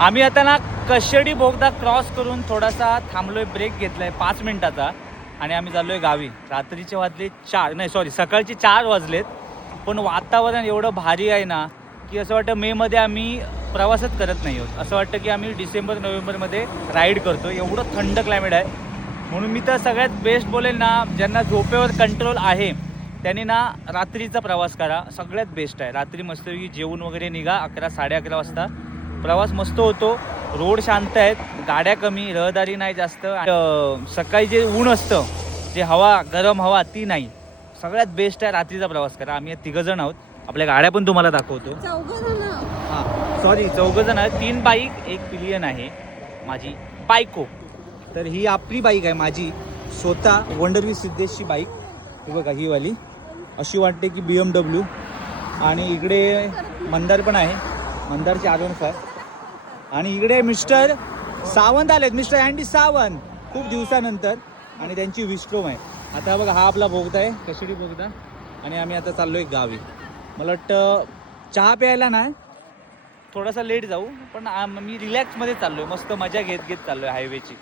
आम्ही आता ना कशेडी बोगदा क्रॉस करून थोडासा थांबलोय, ब्रेक घेतलाय 5 मिनिटाचा आणि आम्ही चाललोय गावी. रात्रीचे वाजले 4 नाही सॉरी सकाळचे 4 वाजलेत, पण वातावरण एवढं भारी आहे ना की असं वाटतं मेमध्ये आम्ही प्रवासच करत नाही आहोत. असं वाटतं की आम्ही डिसेंबर नोव्हेंबरमध्ये राईड करतो, एवढं थंड क्लायमेट आहे. म्हणून मी तर सगळ्यात बेस्ट बोलेल ना, ज्यांना झोपेवर कंट्रोल आहे त्यांनी ना रात्रीचा प्रवास करा, सगळ्यात बेस्ट आहे. रात्री मस्तपैकी जेवून वगैरे निघा, 11 11:30 वाजता प्रवास मस्त होतो. रोड शांत आहेत, गाड्या कमी, रहदारी नाही जास्त. सकाळी जे ऊन असतं, जे हवा गरम हवा ती नाही. सगळ्यात बेस्ट आहे रात्रीचा प्रवास करा. आम्ही 3 जण आहोत, आपल्या गाड्या पण तुम्हाला दाखवतो. हां सॉरी 4 जण आहेत, 3 बाईक 1 पिलियन आहे माझी बायको. तर ही आपली बाईक आहे, माझी स्वतः वंडरवी सिद्धेशची बाईक. ही बघा ही वाली अशी वाटते की BMW. आणि इकडे मंदार पण आहे, मंदारचे R15. आणि इकडे मिस्टर सावंत आलेत, मिस्टर अँडी सावंत खूप दिवसानंतर. आणि त्यांची विस्ट्रोम आहे. आता बघा हा आपला बोगदा आहे, कशेडी बोगदा. आणि आम्ही आता चाललोय गावी. मला वाटतं चहा प्यायला नाही, थोडासा लेट जाऊ, पण मी रिलॅक्समध्ये चाललोय, मस्त मजा घेत घेत चाललोय हायवेची.